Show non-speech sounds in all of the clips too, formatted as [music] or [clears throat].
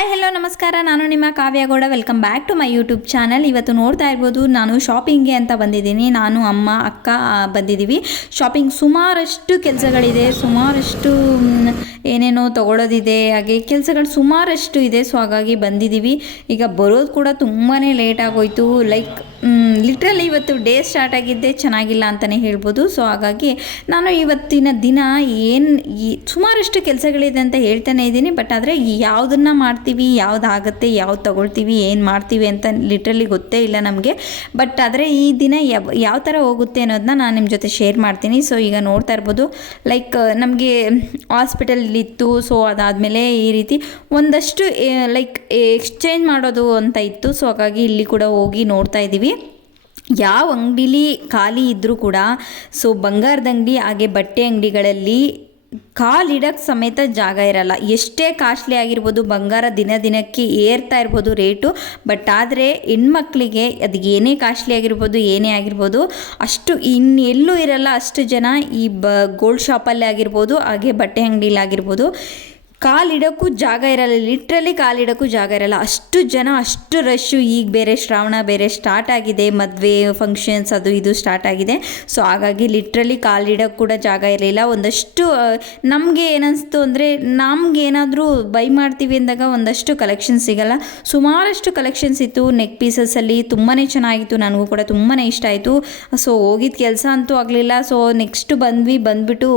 Hi hello ನಮಸ್ಕಾರ. ನಾನು ನಿಮ್ಮ Kavya Gowda welcome back to my YouTube channel ಇವತ್ತು ನೋಡ್ತಾ ಇರ್ಬೋದು, ನಾನು ಶಾಪಿಂಗ್ಗೆ ಅಂತ ಬಂದಿದ್ದೀನಿ. ನಾನು ಅಮ್ಮ, ಅಕ್ಕ ಬಂದಿದ್ದೀವಿ. ಶಾಪಿಂಗ್ ಸುಮಾರಷ್ಟು ಕೆಲಸಗಳಿದೆ. ಸುಮಾರಷ್ಟು ಏನೇನೋ ತೊಗೊಳೋದಿದೆ. ಹಾಗೆ ಕೆಲಸಗಳು ಸುಮಾರಷ್ಟು ಇದೆ. ಸೊ ಹಾಗಾಗಿ ಬಂದಿದ್ದೀವಿ. ಈಗ ಬರೋದು ಕೂಡ ತುಂಬಾ ಲೇಟ್ ಆಗೋಯ್ತು. ಲೈಕ್ ಲಿಟ್ರಲಿ ಇವತ್ತು ಡೇ ಸ್ಟಾರ್ಟ್ ಆಗಿದ್ದೆ ಚೆನ್ನಾಗಿಲ್ಲ ಅಂತಲೇ ಹೇಳ್ಬೋದು. ಸೊ ಹಾಗಾಗಿ ನಾನು ಇವತ್ತಿನ ದಿನ ಏನು ಸುಮಾರಷ್ಟು ಕೆಲಸಗಳಿದೆ ಅಂತ ಹೇಳ್ತಾನೆ ಇದ್ದೀನಿ. ಬಟ್ ಆದರೆ ಯಾವುದನ್ನು ಮಾಡ್ತೀವಿ ಆಗುತ್ತೆ ಯಾವ್ದು ತಗೊಳ್ತೀವಿ, ಏನು ಮಾಡ್ತೀವಿ ಅಂತ ಲಿಟ್ರಲಿ ಗೊತ್ತೇ ಇಲ್ಲ ನಮಗೆ. ಬಟ್ ಆದರೆ ಈ ದಿನ ಯಾವ ಯಾವ ಥರ ಹೋಗುತ್ತೆ ಅನ್ನೋದನ್ನ ನಾನು ನಿಮ್ಮ ಜೊತೆ ಶೇರ್ ಮಾಡ್ತೀನಿ. ಸೊ ಈಗ ನೋಡ್ತಾ ಇರ್ಬೋದು ಲೈಕ್ ನಮಗೆ ಹಾಸ್ಪಿಟಲ್ ಇತ್ತು ಸೊ ಅದಾದಮೇಲೆ ಈ ರೀತಿ ಒಂದಷ್ಟು ಲೈಕ್ ಎಕ್ಸ್ಚೇಂಜ್ ಮಾಡೋದು ಅಂತ ಇತ್ತು. ಸೊ ಹಾಗಾಗಿ ಇಲ್ಲಿ ಕೂಡ ಹೋಗಿ ನೋಡ್ತಾ ಇದ್ದೀವಿ. ಯಾವ ಅಂಗಡಿಲಿ ಖಾಲಿ ಇದ್ದರೂ ಕೂಡ ಸೊ ಬಂಗಾರದ ಅಂಗಡಿ, ಹಾಗೆ ಬಟ್ಟೆ ಅಂಗಡಿಗಳಲ್ಲಿ ಕಾಲಿಡಕ್ಕೆ ಸಮೇತ ಜಾಗ ಇರಲ್ಲ. ಎಷ್ಟೇ ಕಾಸ್ಟ್ಲಿ ಆಗಿರ್ಬೋದು, ಬಂಗಾರ ದಿನ ದಿನಕ್ಕೆ ಏರ್ತಾ ಇರ್ಬೋದು ರೇಟು. ಬಟ್ ಆದರೆ ಹೆಣ್ಮಕ್ಳಿಗೆ ಅದು ಏನೇ ಕಾಸ್ಟ್ಲಿ ಆಗಿರ್ಬೋದು, ಏನೇ ಆಗಿರ್ಬೋದು, ಅಷ್ಟು ಇನ್ನೆಲ್ಲೂ ಇರಲ್ಲ. ಅಷ್ಟು ಜನ ಈ ಬ, ಗೋಲ್ಡ್ ಶಾಪಲ್ಲೇ ಆಗಿರ್ಬೋದು, ಹಾಗೆ ಬಟ್ಟೆ ಅಂಗಡಿಲಿ ಆಗಿರ್ಬೋದು. ಕಾಲಿಡೋಕ್ಕೂ ಜಾಗ ಇರಲ್ಲ ಲಿಟ್ರಲಿ ಕಾಲಿಡೋಕ್ಕೂ ಜಾಗ ಇರಲ್ಲ. ಅಷ್ಟು ಜನ, ಅಷ್ಟು ರಶ್ಶು ಈಗ ಬೇರೆ ಶ್ರಾವಣ, ಬೇರೆ ಸ್ಟಾರ್ಟ್ ಆಗಿದೆ, ಮದುವೆ ಫಂಕ್ಷನ್ಸ್ ಅದು ಇದು ಸ್ಟಾರ್ಟ್ ಆಗಿದೆ. ಸೊ ಹಾಗಾಗಿ ಲಿಟ್ರಲಿ ಕಾಲಿಡೋಕ್ಕೆ ಕೂಡ ಜಾಗ ಇರಲಿಲ್ಲ. ಒಂದಷ್ಟು ನಮಗೆ ಏನನ್ನಿಸ್ತು ಅಂದರೆ ನಮ್ಗೆ ಏನಾದರೂ ಬೈ ಮಾಡ್ತೀವಿ ಅಂದಾಗ ಒಂದಷ್ಟು ಕಲೆಕ್ಷನ್ಸ್ ಸಿಗಲ್ಲ. ಸುಮಾರಷ್ಟು ಕಲೆಕ್ಷನ್ಸ್ ಇತ್ತು ನೆಕ್ ಪೀಸಸ್ಸಲ್ಲಿ ತುಂಬಾ ಚೆನ್ನಾಗಿತ್ತು, ನನಗೂ ಕೂಡ ತುಂಬಾ ಇಷ್ಟ ಆಯಿತು. ಸೊ ಹೋಗಿದ್ದ ಕೆಲಸ ಅಂತೂ ಆಗಲಿಲ್ಲ. ಸೊ ನೆಕ್ಸ್ಟ್ ಬಂದ್ವಿ, ಬಂದ್ಬಿಟ್ಟು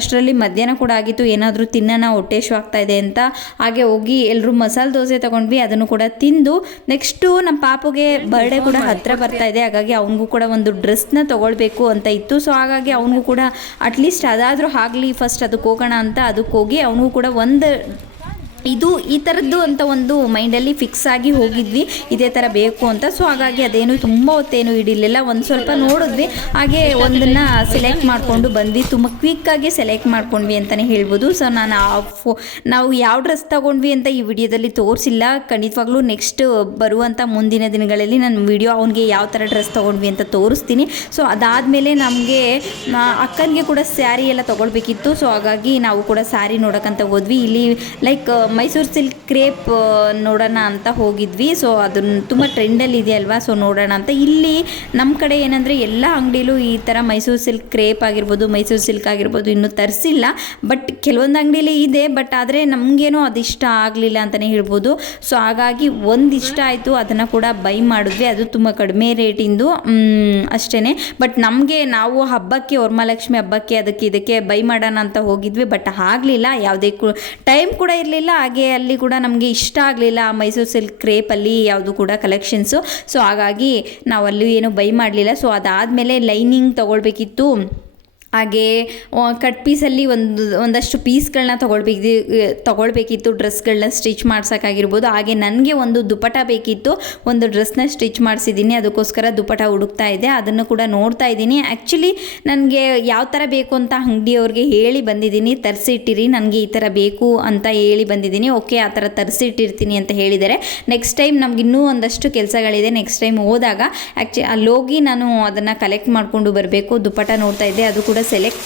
ಅಷ್ಟರಲ್ಲಿ ಮಧ್ಯಾಹ್ನ ಕೂಡ ಆಗಿತ್ತು. ಏನಾದರೂ ತಿನ್ನೋಣ, ಹೊಟ್ಟೆ ಶು ಆಗ್ತಾ ಇದೆ ಅಂತ. ಹಾಗೆ ಹೋಗಿ ಎಲ್ಲರೂ ಮಸಾಲೆ ದೋಸೆ ತಗೊಂಡ್ವಿ, ಅದನ್ನು ಕೂಡ ತಿಂದು ನೆಕ್ಸ್ಟು ನಮ್ಮ ಪಾಪುಗೆ ಬರ್ಡೇ ಕೂಡ ಹತ್ತಿರ ಬರ್ತಾ ಇದೆ, ಹಾಗಾಗಿ ಅವನಿಗೂ ಕೂಡ ಒಂದು ಡ್ರೆಸ್ನ ತೊಗೊಳ್ಬೇಕು ಅಂತ ಇತ್ತು. ಸೊ ಹಾಗಾಗಿ ಅವನಿಗೂ ಕೂಡ ಅಟ್ಲೀಸ್ಟ್ ಅದಾದರೂ ಆಗಲಿ ಫಸ್ಟ್ ಅದಕ್ಕೆ ಹೋಗೋಣ ಅಂತ ಅದಕ್ಕೆ ಹೋಗಿ ಅವನಿಗೂ ಕೂಡ ಒಂದು ಇದು ಈ ಥರದ್ದು ಅಂತ ಒಂದು ಮೈಂಡಲ್ಲಿ ಫಿಕ್ಸ್ ಆಗಿ ಹೋಗಿದ್ವಿ. ಇದೇ ಥರ ಬೇಕು ಅಂತ. ಸೊ ಹಾಗಾಗಿ ಅದೇನು ತುಂಬ ಹೊತ್ತೇನು ಹಿಡಿಲಿಲ್ಲ. ಒಂದು ಸ್ವಲ್ಪ ನೋಡಿದ್ವಿ. ಹಾಗೆ ಒಂದನ್ನು ಸೆಲೆಕ್ಟ್ ಮಾಡಿಕೊಂಡು ಬಂದ್ವಿ. ತುಂಬ ಕ್ವಿಕ್ಕಾಗಿ ಸೆಲೆಕ್ಟ್ ಮಾಡ್ಕೊಂಡ್ವಿ ಅಂತಲೇ ಹೇಳ್ಬೋದು. ಸೊ ನಾನು ಆ ಫೋ, ನಾವು ಯಾವ ಡ್ರೆಸ್ ತಗೊಂಡ್ವಿ ಅಂತ ಈ ವಿಡಿಯೋದಲ್ಲಿ ತೋರಿಸಿಲ್ಲ. ಖಂಡಿತವಾಗ್ಲೂ ನೆಕ್ಸ್ಟ್ ಬರುವಂಥ ಮುಂದಿನ ದಿನಗಳಲ್ಲಿ ನಾನು ವಿಡಿಯೋ ಅವನಿಗೆ ಯಾವ ಥರ ಡ್ರೆಸ್ ತೊಗೊಂಡ್ವಿ ಅಂತ ತೋರಿಸ್ತೀನಿ. ಸೊ ಅದಾದಮೇಲೆ ನಮಗೆ ಅಕ್ಕನಿಗೆ ಕೂಡ ಸ್ಯಾರಿ ಎಲ್ಲ ತೊಗೊಳ್ಬೇಕಿತ್ತು. ಸೊ ಹಾಗಾಗಿ ನಾವು ಕೂಡ ಸ್ಯಾರಿ ನೋಡೋಕ್ಕಂತ ಹೋದ್ವಿ. ಇಲ್ಲಿ ಲೈಕ್ ಮೈಸೂರು ಸಿಲ್ಕ್ ಕ್ರೇಪ್ ನೋಡೋಣ ಅಂತ ಹೋಗಿದ್ವಿ. ಸೊ ಅದನ್ನ ತುಂಬ ಟ್ರೆಂಡಲ್ಲಿ ಅಲ್ವಾ? ಸೊ ನೋಡೋಣ ಅಂತ. ಇಲ್ಲಿ ನಮ್ಮ ಕಡೆ ಏನಂದರೆ ಎಲ್ಲ ಅಂಗಡಿಲೂ ಈ ಥರ ಮೈಸೂರು ಸಿಲ್ಕ್ ಕ್ರೇಪ್ ಆಗಿರ್ಬೋದು, ಮೈಸೂರು ಸಿಲ್ಕ್ ಆಗಿರ್ಬೋದು ಇನ್ನೂ ತರಿಸಿಲ್ಲ. ಬಟ್ ಕೆಲವೊಂದು ಅಂಗಡಿಲಿ ಇದೆ. ಬಟ್ ಆದರೆ ನಮಗೇನೋ ಅದು ಇಷ್ಟ ಆಗಲಿಲ್ಲ ಅಂತಲೇ ಹೇಳ್ಬೋದು. ಸೊ ಹಾಗಾಗಿ ಒಂದು ಇಷ್ಟ ಆಯಿತು. ಅದನ್ನು ಕೂಡ ಬೈ ಮಾಡಿದ್ವಿ. ಅದು ತುಂಬ ಕಡಿಮೆ ರೇಟಿಂದು ಅಷ್ಟೇ ಬಟ್ ನಮಗೆ ನಾವು ಹಬ್ಬಕ್ಕೆ, ವರಮಹಾಲಕ್ಷ್ಮಿ ಹಬ್ಬಕ್ಕೆ ಅದಕ್ಕೆ ಇದಕ್ಕೆ ಬೈ ಮಾಡೋಣ ಅಂತ ಹೋಗಿದ್ವಿ. ಬಟ್ ಆಗಲಿಲ್ಲ. ಯಾವುದೇ ಟೈಮ್ ಕೂಡ ಇರಲಿಲ್ಲ. ಹಾಗೆ ಅಲ್ಲಿ ಕೂಡ ನಮಗೆ ಇಷ್ಟ ಆಗಲಿಲ್ಲ ಮೈಸೂರು ಸಿಲ್ಕ್ ಕ್ರೇಪಲ್ಲಿ ಯಾವುದು ಕೂಡ ಕಲೆಕ್ಷನ್ಸು ಸೊ ಹಾಗಾಗಿ ನಾವು ಅಲ್ಲಿ ಏನು ಬೈ ಮಾಡಲಿಲ್ಲ. ಸೊ ಅದಾದಮೇಲೆ ಲೈನಿಂಗ್ ತೊಗೊಳ್ಬೇಕಿತ್ತು. ಹಾಗೆ ಕಟ್ ಪೀಸಲ್ಲಿ ಒಂದು, ಒಂದಷ್ಟು ಪೀಸ್ಗಳನ್ನ ತೊಗೊಳ್ಬೇಕಿ ತೊಗೊಳ್ಬೇಕಿತ್ತು ಡ್ರೆಸ್ಗಳನ್ನ ಸ್ಟಿಚ್ ಮಾಡ್ಸೋಕ್ಕಾಗಿರ್ಬೋದು. ಹಾಗೆ ನನಗೆ ಒಂದು ದುಪಟ ಬೇಕಿತ್ತು, ಒಂದು ಡ್ರೆಸ್ನ ಸ್ಟಿಚ್ ಮಾಡಿಸಿದ್ದೀನಿ ಅದಕ್ಕೋಸ್ಕರ ದುಪಟ ಹುಡುಕ್ತಾ ಇದ್ದೆ. ಅದನ್ನು ಕೂಡ ನೋಡ್ತಾ ಇದ್ದೀನಿ. ಆ್ಯಕ್ಚುಲಿ ನನಗೆ ಯಾವ ಥರ ಬೇಕು ಅಂತ ಅಂಗಡಿಯವ್ರಿಗೆ ಹೇಳಿ ಬಂದಿದ್ದೀನಿ. ತರಿಸಿಟ್ಟಿರಿ, ನನಗೆ ಈ ಥರ ಬೇಕು ಅಂತ ಹೇಳಿ ಬಂದಿದ್ದೀನಿ. ಓಕೆ, ಆ ಥರ ತರಿಸಿಟ್ಟಿರ್ತೀನಿ ಅಂತ ಹೇಳಿದ್ದಾರೆ. ನೆಕ್ಸ್ಟ್ ಟೈಮ್ ನಮ್ಗೆ ಇನ್ನೂ ಒಂದಷ್ಟು ಕೆಲಸಗಳಿದೆ. ನೆಕ್ಸ್ಟ್ ಟೈಮ್ ಹೋದಾಗ ಆ್ಯಕ್ಚು ಅಲ್ಲಿ ಹೋಗಿ ನಾನು ಅದನ್ನು ಕಲೆಕ್ಟ್ ಮಾಡಿಕೊಂಡು ಬರಬೇಕು. ದುಪಟ ನೋಡ್ತಾ ಇದ್ದೆ. ಅದು ಕೂಡ ಸೆಲೆಕ್ಟ್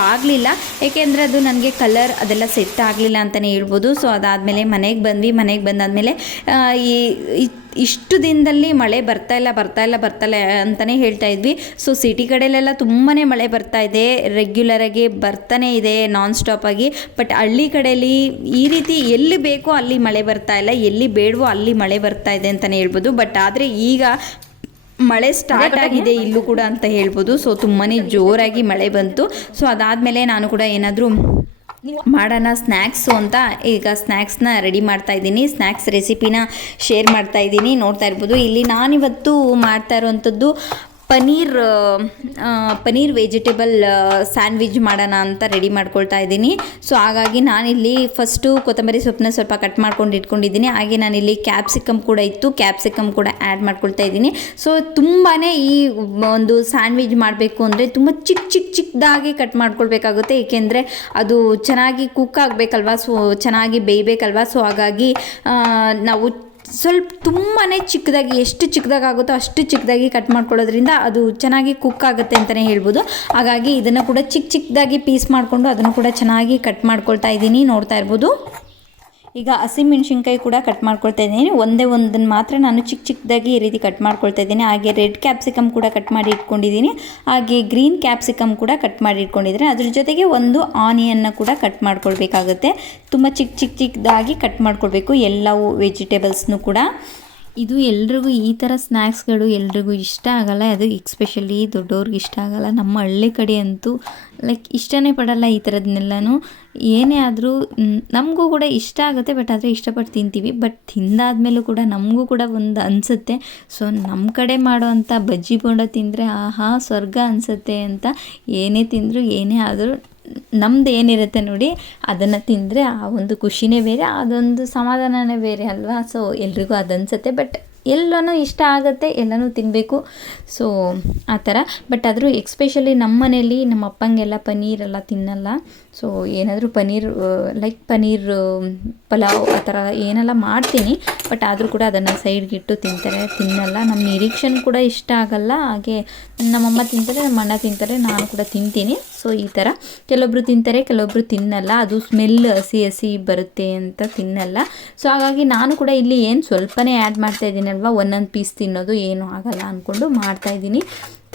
ಆಗಲಿಲ್ಲ. ಏಕೆಂದರೆ ಅದು ನನಗೆ ಕಲರ್ ಅದೆಲ್ಲ ಸೆಟ್ ಆಗಲಿಲ್ಲ ಅಂತಲೇ ಹೇಳ್ಬೋದು. ಸೊ ಅದಾದಮೇಲೆ ಮನೆಗೆ ಬಂದ್ವಿ. ಮನೆಗೆ ಬಂದಾದಮೇಲೆ ಈ- ಇಷ್ಟು ದಿನದಲ್ಲಿ ಮಳೆ ಬರ್ತಾ ಇಲ್ಲ ಬರ್ತಾ ಇಲ್ಲ ಬರ್ತಾ ಇಲ್ಲ ಅಂತಲೇ ಹೇಳ್ತಾ ಇದ್ವಿ. ಸೊ ಸಿಟಿ ಕಡೆಯಲ್ಲೆಲ್ಲ ತುಂಬಾ ಮಳೆ ಬರ್ತಾ ಇದೆ. ರೆಗ್ಯುಲರಾಗಿ ಬರ್ತಾನೆ ಇದೆ ನಾನ್ ಸ್ಟಾಪಾಗಿ ಬಟ್ ಹಳ್ಳಿ ಕಡೆಯಲ್ಲಿ ಈ ರೀತಿ ಎಲ್ಲಿ ಬೇಕೋ ಅಲ್ಲಿ ಮಳೆ ಬರ್ತಾ ಇಲ್ಲ. ಎಲ್ಲಿ ಬೇಡವೋ ಅಲ್ಲಿ ಮಳೆ ಬರ್ತಾ ಇದೆ ಅಂತಲೇ ಹೇಳ್ಬೋದು. ಬಟ್ ಆದರೆ ಈಗ ಮಳೆ ಸ್ಟಾರ್ಟ್ ಆಗಿದೆ ಇಲ್ಲೂ ಕೂಡ ಅಂತ ಹೇಳ್ಬೋದು. ಸೊ ತುಂಬಾ ಜೋರಾಗಿ ಮಳೆ ಬಂತು. ಸೊ ಅದಾದಮೇಲೆ ನಾನು ಕೂಡ ಏನಾದರೂ ಮಾಡೋಣ ಸ್ನ್ಯಾಕ್ಸು ಅಂತ ಈಗ ಸ್ನ್ಯಾಕ್ಸ್ನ ರೆಡಿ ಮಾಡ್ತಾ ಇದ್ದೀನಿ. ಸ್ನ್ಯಾಕ್ಸ್ ರೆಸಿಪಿನ ಶೇರ್ ಮಾಡ್ತಾ ಇದ್ದೀನಿ. ನೋಡ್ತಾ ಇರ್ಬೋದು. ಇಲ್ಲಿ ನಾನಿವತ್ತು ಮಾಡ್ತಾ ಇರೋವಂಥದ್ದು ಪನೀರ್ ಪನೀರ್ ವೆಜಿಟೇಬಲ್ ಸ್ಯಾಂಡ್ವಿಚ್ ಮಾಡೋಣ ಅಂತ ರೆಡಿ ಮಾಡ್ಕೊಳ್ತಾ ಇದ್ದೀನಿ. ಸೊ ಹಾಗಾಗಿ ನಾನಿಲ್ಲಿ ಫಸ್ಟು ಕೊತ್ತಂಬರಿ ಸೊಪ್ಪನ್ನ ಸ್ವಲ್ಪ ಕಟ್ ಮಾಡ್ಕೊಂಡು ಇಟ್ಕೊಂಡಿದ್ದೀನಿ. ಹಾಗೆ ನಾನಿಲ್ಲಿ ಕ್ಯಾಪ್ಸಿಕಮ್ ಕೂಡ ಇತ್ತು. ಕ್ಯಾಪ್ಸಿಕಮ್ ಕೂಡ ಆ್ಯಡ್ ಮಾಡ್ಕೊಳ್ತಾ ಇದ್ದೀನಿ. ಸೊ ತುಂಬಾ ಈ ಒಂದು ಸ್ಯಾಂಡ್ವಿಚ್ ಮಾಡಬೇಕು ಅಂದರೆ ತುಂಬ ಚಿಕ್ಕ ಚಿಕ್ಕ ಚಿಕ್ಕದಾಗಿ ಕಟ್ ಮಾಡ್ಕೊಳ್ಬೇಕಾಗುತ್ತೆ. ಏಕೆಂದರೆ ಅದು ಚೆನ್ನಾಗಿ ಕುಕ್ ಆಗಬೇಕಲ್ವಾ? ಸೊ ಚೆನ್ನಾಗಿ ಬೇಯಬೇಕಲ್ವಾ? ಸೊ ಹಾಗಾಗಿ ನಾವು ಸ್ವಲ್ಪ ತುಂಬಾ ಚಿಕ್ಕದಾಗಿ ಎಷ್ಟು ಚಿಕ್ಕದಾಗುತ್ತೋ ಅಷ್ಟು ಚಿಕ್ಕದಾಗಿ ಕಟ್ ಮಾಡ್ಕೊಳ್ಳೋದ್ರಿಂದ ಅದು ಚೆನ್ನಾಗಿ ಕುಕ್ ಆಗುತ್ತೆ ಅಂತಲೇ ಹೇಳ್ಬೋದು. ಹಾಗಾಗಿ ಇದನ್ನು ಕೂಡ ಚಿಕ್ಕ ಚಿಕ್ಕದಾಗಿ ಪೀಸ್ ಮಾಡಿಕೊಂಡು ಅದನ್ನು ಕೂಡ ಚೆನ್ನಾಗಿ ಕಟ್ ಮಾಡ್ಕೊಳ್ತಾ ಇದ್ದೀನಿ, ನೋಡ್ತಾ ಇರ್ಬೋದು. ಈಗ ಹಸಿಮೆಣ್ಸಿನ್ಕಾಯಿ ಕೂಡ ಕಟ್ ಮಾಡ್ಕೊಳ್ತಾ ಇದ್ದೀನಿ. ಒಂದೇ ಒಂದನ್ನು ಮಾತ್ರ ನಾನು ಚಿಕ್ಕ ಚಿಕ್ಕದಾಗಿ ಈ ರೀತಿ ಕಟ್ ಮಾಡ್ಕೊಳ್ತಾ ಇದ್ದೀನಿ. ಹಾಗೆ ರೆಡ್ ಕ್ಯಾಪ್ಸಿಕಮ್ ಕೂಡ ಕಟ್ ಮಾಡಿ ಇಟ್ಕೊಂಡಿದ್ದೀನಿ. ಹಾಗೆ ಗ್ರೀನ್ ಕ್ಯಾಪ್ಸಿಕಮ್ ಕೂಡ ಕಟ್ ಮಾಡಿ ಇಟ್ಕೊಂಡಿದ್ದೀನಿ. ಅದ್ರ ಜೊತೆಗೆ ಒಂದು ಆನಿಯನ್ನ ಕೂಡ ಕಟ್ ಮಾಡ್ಕೊಳ್ಬೇಕಾಗುತ್ತೆ. ತುಂಬ ಚಿಕ್ಕ ಚಿಕ್ಕ ಚಿಕ್ಕದಾಗಿ ಕಟ್ ಮಾಡ್ಕೊಳ್ಬೇಕು ಎಲ್ಲವೂ ವೆಜಿಟೇಬಲ್ಸ್ನು ಕೂಡ. ಇದು ಎಲ್ರಿಗೂ ಈ ಥರ ಸ್ನ್ಯಾಕ್ಸ್ಗಳು ಎಲ್ರಿಗೂ ಇಷ್ಟ ಆಗಲ್ಲ. ಅದು ಎಕ್ಸ್ಪೆಷಲಿ ದೊಡ್ಡವ್ರಿಗೆ ಇಷ್ಟ ಆಗಲ್ಲ. ನಮ್ಮ ಹಳ್ಳಿ ಕಡೆ ಅಂತೂ ಲೈಕ್ ಇಷ್ಟನೇ ಪಡಲ್ಲ ಈ ಥರದನ್ನೆಲ್ಲನೂ ಏನೇ ಆದರೂ ನಮಗೂ ಕೂಡ ಇಷ್ಟ ಆಗುತ್ತೆ ಬಟ್ ಆದರೆ ಇಷ್ಟಪಟ್ಟು ತಿಂತೀವಿ. ಬಟ್ ತಿಂದಾದ್ಮೇಲೂ ಕೂಡ ನಮಗೂ ಕೂಡ ಒಂದು ಅನಿಸುತ್ತೆ. ಸೊ ನಮ್ಮ ಕಡೆ ಮಾಡೋವಂಥ ಬಜ್ಜಿ ಬೋಂಡ ತಿಂದರೆ ಆಹಾ, ಸ್ವರ್ಗ ಅನಿಸುತ್ತೆ ಅಂತ. ಏನೇ ತಿಂದರೂ, ಏನೇ ಆದರೂ ನಮ್ದು ಏನಿರುತ್ತೆ ನೋಡಿ, ಅದನ್ನು ತಿಂದರೆ ಆ ಒಂದು ಖುಷಿನೇ ಬೇರೆ, ಅದೊಂದು ಸಮಾಧಾನನೇ ಬೇರೆ ಅಲ್ವಾ? ಸೊ ಎಲ್ರಿಗೂ ಅದು ಬಟ್ ಎಲ್ಲನೂ ಇಷ್ಟ ಆಗುತ್ತೆ, ಎಲ್ಲನೂ ತಿನ್ನಬೇಕು ಸೊ ಆ ಥರ. ಬಟ್ ಆದರೂ ಎಕ್ಸ್ಪೆಷಲಿ ನಮ್ಮ ಮನೇಲಿ ನಮ್ಮ ಅಪ್ಪಂಗೆಲ್ಲ ಪನ್ನೀರೆಲ್ಲ ತಿನ್ನಲ್ಲ. ಸೊ ಏನಾದರೂ ಪನ್ನೀರ್ ಲೈಕ್ ಪನ್ನೀರ್ ಪಲಾವ್ ಆ ಥರ ಏನೆಲ್ಲ ಮಾಡ್ತೀನಿ. ಬಟ್ ಆದರೂ ಕೂಡ ಅದನ್ನು ಸೈಡ್ಗಿಟ್ಟು ತಿಂತಾರೆ, ತಿನ್ನಲ್ಲ. ನಮ್ಮ ನಿರೀಕ್ಷೆ ಕೂಡ ಇಷ್ಟ ಆಗಲ್ಲ. ಹಾಗೆ ನಮ್ಮಮ್ಮ ತಿಂತಾರೆ, ನಮ್ಮ ಅಣ್ಣ ತಿಂತಾರೆ, ನಾನು ಕೂಡ ತಿಂತೀನಿ. ಸೊ ಈ ಥರ ಕೆಲವೊಬ್ರು ತಿಂತಾರೆ, ಕೆಲವೊಬ್ರು ತಿನ್ನಲ್ಲ. ಅದು ಸ್ಮೆಲ್ ಹಸಿ ಹಸಿ ಬರುತ್ತೆ ಅಂತ ತಿನ್ನಲ್ಲ. ಸೊ ಹಾಗಾಗಿ ನಾನು ಕೂಡ ಇಲ್ಲಿ ಏನು ಸ್ವಲ್ಪನೇ ಆ್ಯಡ್ ಮಾಡ್ತಾ ಇದ್ದೀನಲ್ವ ಒಂದೊಂದು ಪೀಸ್ ತಿನ್ನೋದು ಏನೂ ಆಗಲ್ಲ ಅಂದ್ಕೊಂಡು ಮಾಡ್ತಾಯಿದ್ದೀನಿ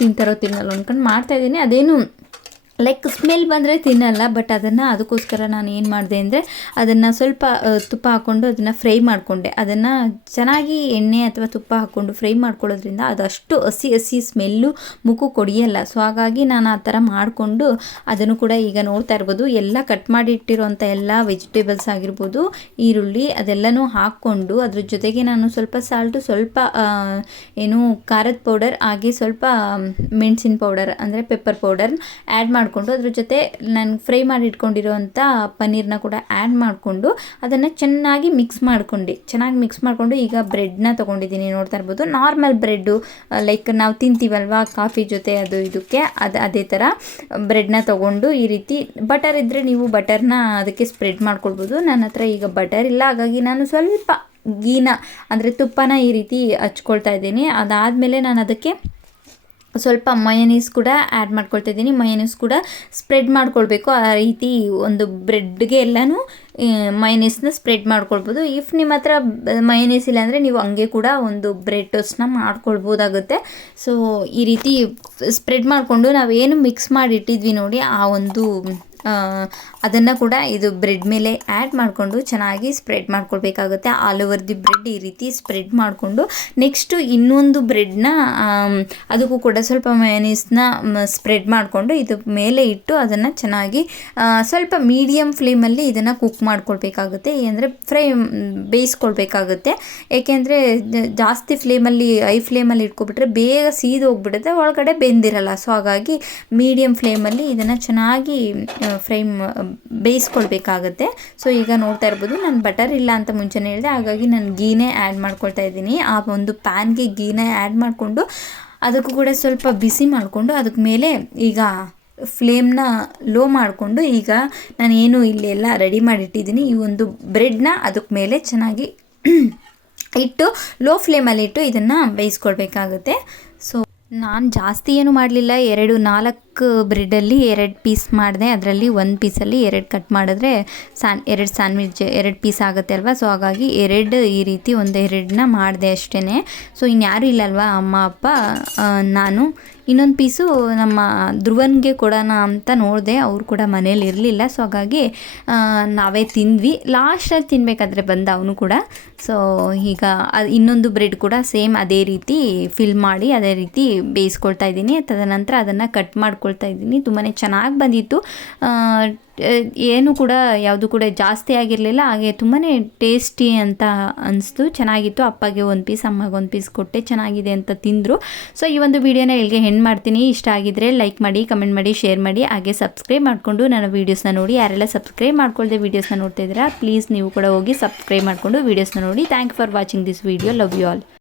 ತಿಂತಾರೋ ತಿನ್ನಲ್ಲ ಅಂದ್ಕೊಂಡು ಮಾಡ್ತಾಯಿದ್ದೀನಿ ಅದೇನು ಲೈಕ್ ಸ್ಮೆಲ್ ಬಂದರೆ ತಿನ್ನಲ್ಲ ಬಟ್ ಅದನ್ನು ಅದಕ್ಕೋಸ್ಕರ ನಾನು ಏನು ಮಾಡಿದೆ ಅಂದರೆ ಅದನ್ನು ಸ್ವಲ್ಪ ತುಪ್ಪ ಹಾಕ್ಕೊಂಡು ಅದನ್ನು ಫ್ರೈ ಮಾಡಿಕೊಂಡೆ. ಅದನ್ನು ಚೆನ್ನಾಗಿ ಎಣ್ಣೆ ಅಥವಾ ತುಪ್ಪ ಹಾಕ್ಕೊಂಡು ಫ್ರೈ ಮಾಡ್ಕೊಳ್ಳೋದ್ರಿಂದ ಅದಷ್ಟು ಹಸಿ ಹಸಿ ಸ್ಮೆಲ್ಲು ಮುಖ ಕೊಡಿಯಲ್ಲ. ಸೊ ಹಾಗಾಗಿ ನಾನು ಆ ಥರ ಮಾಡಿಕೊಂಡು ಅದನ್ನು ಕೂಡ ಈಗ ನೋಡ್ತಾ ಇರ್ಬೋದು. ಎಲ್ಲ ಕಟ್ ಮಾಡಿಟ್ಟಿರುವಂಥ ಎಲ್ಲ ವೆಜಿಟೇಬಲ್ಸ್ ಆಗಿರ್ಬೋದು, ಈರುಳ್ಳಿ ಅದೆಲ್ಲನೂ ಹಾಕ್ಕೊಂಡು ಅದ್ರ ಜೊತೆಗೆ ನಾನು ಸ್ವಲ್ಪ ಸಾಲ್ಟು ಸ್ವಲ್ಪ ಏನು, ಖಾರದ ಪೌಡರ್ ಹಾಗೆ ಸ್ವಲ್ಪ ಮೆಣಸಿನ ಪೌಡರ್ ಅಂದರೆ ಪೆಪ್ಪರ್ ಪೌಡರ್ ಆ್ಯಡ್ ಮಾಡಿ ಮಾಡಿಕೊಂಡು ಅದ್ರ ಜೊತೆ ನಾನು ಫ್ರೈ ಮಾಡಿ ಇಟ್ಕೊಂಡಿರೋವಂಥ ಪನ್ನೀರ್ನ ಕೂಡ ಆ್ಯಡ್ ಮಾಡಿಕೊಂಡು ಅದನ್ನು ಚೆನ್ನಾಗಿ ಮಿಕ್ಸ್ ಮಾಡ್ಕೊಂಡು, ಚೆನ್ನಾಗಿ ಮಿಕ್ಸ್ ಮಾಡಿಕೊಂಡು ಈಗ ಬ್ರೆಡ್ನ ತೊಗೊಂಡಿದ್ದೀನಿ ನೋಡ್ತಾ ಇರ್ಬೋದು. ನಾರ್ಮಲ್ ಬ್ರೆಡ್ಡು ಲೈಕ್ ನಾವು ತಿಂತೀವಲ್ವ ಕಾಫಿ ಜೊತೆ ಅದು ಇದಕ್ಕೆ, ಅದು ಅದೇ ಥರ ಬ್ರೆಡ್ನ ತೊಗೊಂಡು ಈ ರೀತಿ ಬಟರ್ ಇದ್ದರೆ ನೀವು ಬಟರ್ನ ಅದಕ್ಕೆ ಸ್ಪ್ರೆಡ್ ಮಾಡ್ಕೊಳ್ಬೋದು. ನನ್ನ ಹತ್ರ ಈಗ ಬಟರ್ ಇಲ್ಲ, ಹಾಗಾಗಿ ನಾನು ಸ್ವಲ್ಪ ಗೀನ ಅಂದರೆ ತುಪ್ಪನ ಈ ರೀತಿ ಹಚ್ಕೊಳ್ತಾ ಇದ್ದೀನಿ. ಅದಾದಮೇಲೆ ನಾನು ಅದಕ್ಕೆ ಸ್ವಲ್ಪ ಮಯನೀಸ್ ಕೂಡ ಆ್ಯಡ್ ಮಾಡ್ಕೊಳ್ತಾ ಇದ್ದೀನಿ ಮಯನೀಸ್ ಕೂಡ ಸ್ಪ್ರೆಡ್ ಮಾಡ್ಕೊಳ್ಬೇಕು. ಆ ರೀತಿ ಒಂದು ಬ್ರೆಡ್ಗೆ ಎಲ್ಲನೂ ಮಯನೀಸ್ನ ಸ್ಪ್ರೆಡ್ ಮಾಡ್ಕೊಳ್ಬೋದು. ಇಫ್ ನಿಮ್ಮ ಹತ್ರ ಮಯನೀಸ್ ಇಲ್ಲ ಅಂದರೆ ನೀವು ಹಂಗೆ ಕೂಡ ಒಂದು ಬ್ರೆಡ್ ಟೋಸ್ಟ್ನ ಮಾಡ್ಕೊಳ್ಬೋದಾಗುತ್ತೆ. ಸೊ ಈ ರೀತಿ ಸ್ಪ್ರೆಡ್ ಮಾಡಿಕೊಂಡು ನಾವೇನು ಮಿಕ್ಸ್ ಮಾಡಿಟ್ಟಿದ್ವಿ ನೋಡಿ, ಆ ಒಂದು ಅದನ್ನು ಕೂಡ ಇದು ಬ್ರೆಡ್ ಮೇಲೆ ಆ್ಯಡ್ ಮಾಡಿಕೊಂಡು ಚೆನ್ನಾಗಿ ಸ್ಪ್ರೆಡ್ ಮಾಡ್ಕೊಳ್ಬೇಕಾಗುತ್ತೆ. ಆಲ್ ದಿ ಬ್ರೆಡ್ ಈ ರೀತಿ ಸ್ಪ್ರೆಡ್ ಮಾಡಿಕೊಂಡು ನೆಕ್ಸ್ಟು ಇನ್ನೊಂದು ಬ್ರೆಡ್ನ ಅದಕ್ಕೂ ಕೂಡ ಸ್ವಲ್ಪ ಮಯನೀಸ್ನ ಸ್ಪ್ರೆಡ್ ಮಾಡಿಕೊಂಡು ಇದು ಮೇಲೆ ಇಟ್ಟು ಅದನ್ನು ಚೆನ್ನಾಗಿ ಸ್ವಲ್ಪ ಮೀಡಿಯಮ್ ಫ್ಲೇಮಲ್ಲಿ ಇದನ್ನು ಕುಕ್ ಮಾಡ್ಕೊಳ್ಬೇಕಾಗುತ್ತೆ. ಅಂದರೆ ಫ್ರೈ ಬೇಯಿಸ್ಕೊಳ್ಬೇಕಾಗುತ್ತೆ. ಏಕೆಂದರೆ ಜಾಸ್ತಿ ಫ್ಲೇಮಲ್ಲಿ ಐ ಫ್ಲೇಮಲ್ಲಿ ಇಟ್ಕೊಬಿಟ್ರೆ ಬೇಗ ಸೀದು ಹೋಗ್ಬಿಡುತ್ತೆ ಒಳಗಡೆ ಬೆಂದಿರಲ್ಲ. ಸೊ ಹಾಗಾಗಿ ಮೀಡಿಯಮ್ ಫ್ಲೇಮಲ್ಲಿ ಇದನ್ನು ಚೆನ್ನಾಗಿ ಫ್ರೈ ಬೇಯಿಸ್ಕೊಳ್ಬೇಕಾಗತ್ತೆ. ಸೊ, ಈಗ ನೋಡ್ತಾ ಇರ್ಬೋದು, ನಾನು ಬಟರ್ ಇಲ್ಲ ಅಂತ ಮುಂಚೆನೇ ಹೇಳಿದೆ, ಹಾಗಾಗಿ ನಾನು ಗೀನೇ ಆ್ಯಡ್ ಮಾಡ್ಕೊಳ್ತಾ ಇದ್ದೀನಿ. ಆ ಒಂದು ಪ್ಯಾನ್ಗೆ ಗೀನೇ ಆ್ಯಡ್ ಮಾಡಿಕೊಂಡು, ಅದಕ್ಕೂ ಕೂಡ ಸ್ವಲ್ಪ ಬಿಸಿ ಮಾಡಿಕೊಂಡು ಅದಕ್ಕೆ ಮೇಲೆ ಈಗ ಫ್ಲೇಮ್ನ ಲೋ ಮಾಡಿಕೊಂಡು, ಈಗ ನಾನು ಏನು ಇಲ್ಲೆಲ್ಲ ರೆಡಿ ಮಾಡಿಟ್ಟಿದ್ದೀನಿ. ಈ ಒಂದು ಬ್ರೆಡ್ನ ಅದಕ್ಕೆ ಮೇಲೆ ಚೆನ್ನಾಗಿ [clears throat] ಇಟ್ಟು, ಲೋ ಫ್ಲೇಮಲ್ಲಿಟ್ಟು ಇದನ್ನು ಬೇಯಿಸ್ಕೊಳ್ಬೇಕಾಗುತ್ತೆ. ಸೊ, ನಾನು ಜಾಸ್ತಿ ಏನು ಮಾಡಲಿಲ್ಲ, ಎರಡು ನಾಲ್ಕು ಬ್ರೆಡಲ್ಲಿ ಎರಡು ಪೀಸ್ ಮಾಡಿದೆ. ಅದರಲ್ಲಿ ಒಂದು ಪೀಸಲ್ಲಿ ಎರಡು ಕಟ್ ಮಾಡಿದ್ರೆ ಸ್ಯಾನ್ ಎರಡು ಸ್ಯಾಂಡ್ವಿಚ್, ಎರಡು ಪೀಸ್ ಆಗುತ್ತೆ ಅಲ್ವಾ? ಸೊ, ಹಾಗಾಗಿ ಎರಡು ಈ ರೀತಿ ಒಂದು ಎರಡನ್ನ ಮಾಡಿದೆ ಅಷ್ಟೇ ಸೊ ಇನ್ಯಾರು ಇಲ್ಲಲ್ವಾ ಅಮ್ಮ, ಅಪ್ಪ? ನಾನು. ಇನ್ನೊಂದು ಪೀಸು ನಮ್ಮ ಧ್ರುವನ್ಗೆ ಕೊಡೋಣ ಅಂತ ನೋಡಿದೆ. ಅವ್ರು ಕೂಡ ಮನೇಲಿ ಇರಲಿಲ್ಲ. ಸೊ, ಹಾಗಾಗಿ ನಾವೇ ತಿಂದ್ವಿ. ಲಾಸ್ಟಲ್ಲಿ ತಿನ್ನಬೇಕಾದ್ರೆ ಬಂದ ಅವನು ಕೂಡ. ಸೊ, ಈಗ ಇನ್ನೊಂದು ಬ್ರೆಡ್ ಕೂಡ ಸೇಮ್ ಅದೇ ರೀತಿ ಫಿಲ್ ಮಾಡಿ, ಅದೇ ರೀತಿ ಬೇಯಿಸ್ಕೊಳ್ತಾ ಇದ್ದೀನಿ. ತದನಂತರ ಅದನ್ನು ಕಟ್ ಮಾಡ್ಕೊಳ್ತಾ ಇದ್ದೀನಿ. ತುಂಬಾ ಚೆನ್ನಾಗಿ ಬಂದಿತ್ತು. ಏನು ಕೂಡ ಯಾವುದು ಕೂಡ ಜಾಸ್ತಿ ಆಗಿರಲಿಲ್ಲ. ಹಾಗೆ ತುಂಬಾ ಟೇಸ್ಟಿ ಅಂತ ಅನಿಸ್ತು. ಚೆನ್ನಾಗಿತ್ತು. ಅಪ್ಪಗೆ ಒಂದು ಪೀಸ್, ಅಮ್ಮಗೆ ಒಂದು ಪೀಸ್ ಕೊಟ್ಟೆ ಚೆನ್ನಾಗಿದೆ ಅಂತ ತಿಂದರು. ಸೊ, ಈ ಒಂದು ವಿಡಿಯೋನ ಇಲ್ಲಿಗೆ ಹೆಣ್ಣು ಮಾಡ್ತೀನಿ. ಇಷ್ಟ ಆಗಿದ್ದರೆ ಲೈಕ್ ಮಾಡಿ, ಕಮೆಂಟ್ ಮಾಡಿ, ಶೇರ್ ಮಾಡಿ, ಹಾಗೆ ಸಬ್ಸ್ಕ್ರೈಬ್ ಮಾಡಿಕೊಂಡು ನನ್ನ ವೀಡಿಯೋಸ್ನ ನೋಡಿ. ಯಾರೆಲ್ಲ ಸಬ್ಸ್ಕ್ರೈಬ್ ಮಾಡ್ಕೊಳ್ಳದೆ ವೀಡಿಯೋಸ್ನ ನೋಡ್ತಾ ಇದ್ದೀರಾ, ಪ್ಲೀಸ್ ನೀವು ಕೂಡ ಹೋಗಿ ಸಬ್ಸ್ಕ್ರೈಬ್ ಮಾಡಿಕೊಂಡು ವೀಡಿಯೋಸ್ನ ನೋಡಿ. Thank for watching this video. Love you all.